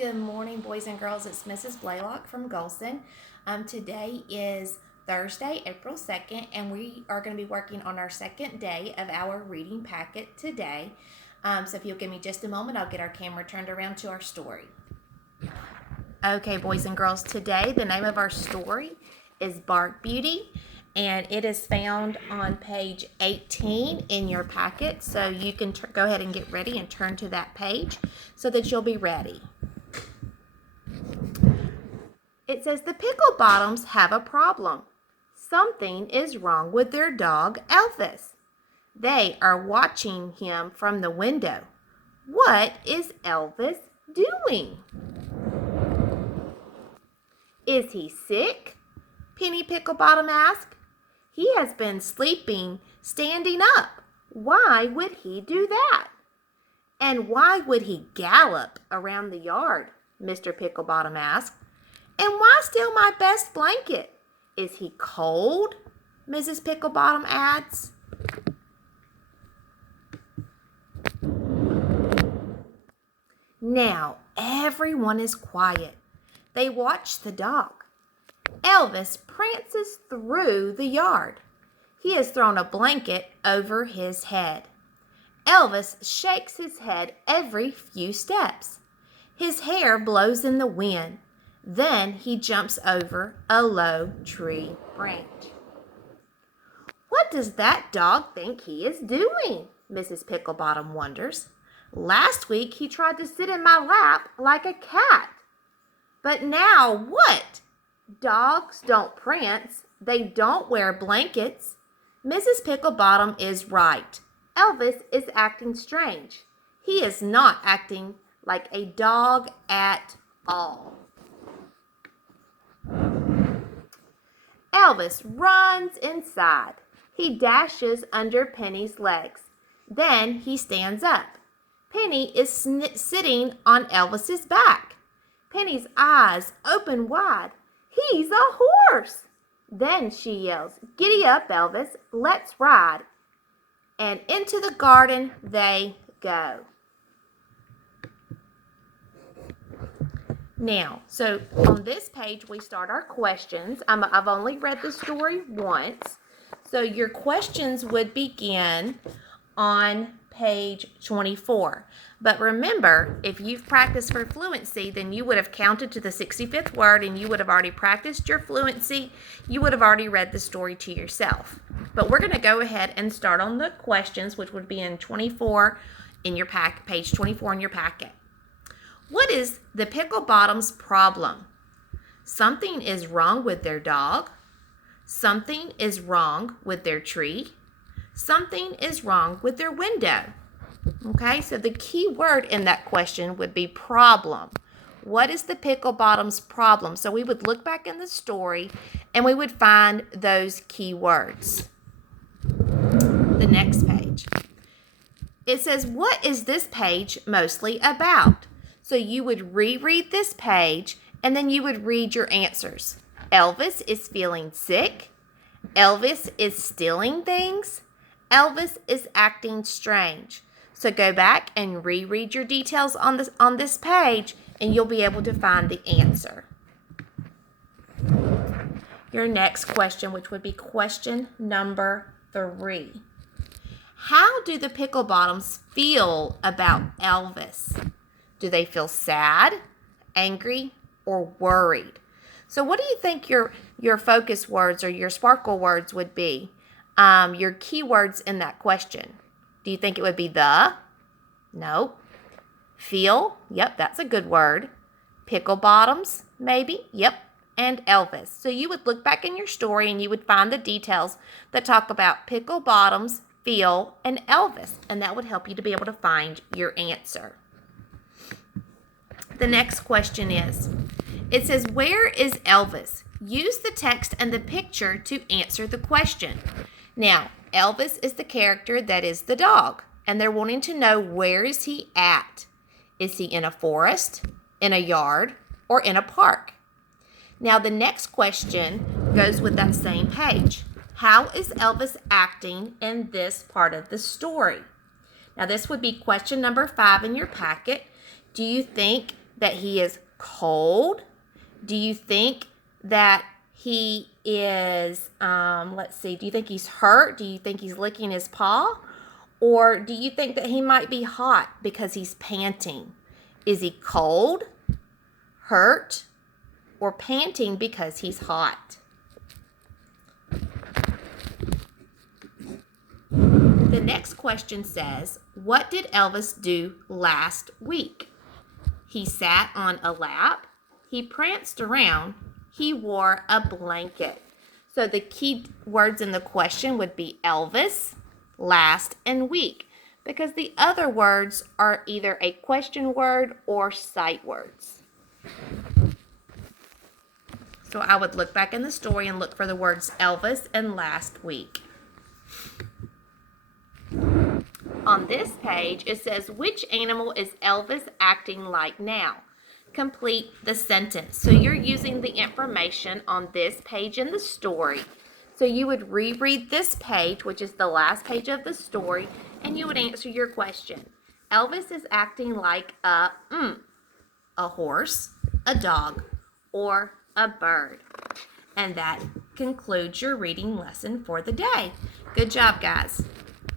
Good morning, boys and girls. It's Mrs. Blaylock from Golson. Today is Thursday, April 2nd, and we are going to be working on our second day of our reading packet today. So if you'll give me just a moment, I'll get our camera turned around to our story. Okay, boys and girls, today the name of our story is Bark Beauty, and it is found on page 18 in your packet. So you can go ahead and get ready and turn to that page so that you'll be ready. It says the Picklebottoms have a problem. Something is wrong with their dog, Elvis. They are watching him from the window. What is Elvis doing? Is he sick? Penny Picklebottom asked. He has been sleeping standing up. Why would he do that? And why would he gallop around the yard? Mr. Picklebottom asked. And why steal my best blanket? Is he cold? Mrs. Picklebottom adds. Now everyone is quiet. They watch the dog. Elvis prances through the yard. He has thrown a blanket over his head. Elvis shakes his head every few steps. His hair blows in the wind. Then he jumps over a low tree branch. What does that dog think he is doing? Mrs. Picklebottom wonders. Last week he tried to sit in my lap like a cat. But now what? Dogs don't prance. They don't wear blankets. Mrs. Picklebottom is right. Elvis is acting strange. He is not acting like a dog at all. Elvis runs inside. He dashes under Penny's legs. Then he stands up. Penny is sitting on Elvis's back. Penny's eyes open wide. He's a horse! Then she yells, Giddy up, Elvis, let's ride. And into the garden they go. Now, so on this page, we start our questions. I've only read the story once. So your questions would begin on page 24. But remember, if you've practiced for fluency, then you would have counted to the 65th word and you would have already practiced your fluency. You would have already read the story to yourself. But we're going to go ahead and start on the questions, which would be in 24 in your page 24 in your packet. What is the Picklebottom's problem? Something is wrong with their dog. Something is wrong with their tree. Something is wrong with their window. Okay, so the key word in that question would be problem. What is the Picklebottom's problem? So we would look back in the story and we would find those key words. The next page. It says, what is this page mostly about? So you would reread this page and then you would read your answers. Elvis is feeling sick. Elvis is stealing things. Elvis is acting strange. So go back and reread your details on this page and you'll be able to find the answer. Your next question, which would be question number 3. How do the Picklebottoms feel about Elvis? Do they feel sad, angry, or worried? So what do you think your focus words or your sparkle words would be? Your key words in that question. Do you think it would be the? No. Feel? Yep, that's a good word. Picklebottoms? Maybe? Yep. And Elvis. So you would look back in your story and you would find the details that talk about Picklebottoms, feel, and Elvis. And that would help you to be able to find your answer. The next question is, it says, where is Elvis? Use the text and the picture to answer the question. Now, Elvis is the character that is the dog, and they're wanting to know where is he at? Is he in a forest, in a yard, or in a park? Now, the next question goes with that same page. How is Elvis acting in this part of the story? Now, this would be question number 5 in your packet. Do you think that he is cold? Do you think that he is, let's see, do you think he's hurt? Do you think he's licking his paw? Or do you think that he might be hot because he's panting? Is he cold, hurt, or panting because he's hot? The next question says, what did Elvis do last week? He sat on a lap. He pranced around. He wore a blanket. So the key words in the question would be Elvis, last, and week, because the other words are either a question word or sight words. So I would look back in the story and look for the words Elvis and last week. On this page, it says, which animal is Elvis acting like now? Complete the sentence. So you're using the information on this page in the story. So you would reread this page, which is the last page of the story, and you would answer your question. Elvis is acting like a horse, a dog, or a bird. And that concludes your reading lesson for the day. Good job, guys.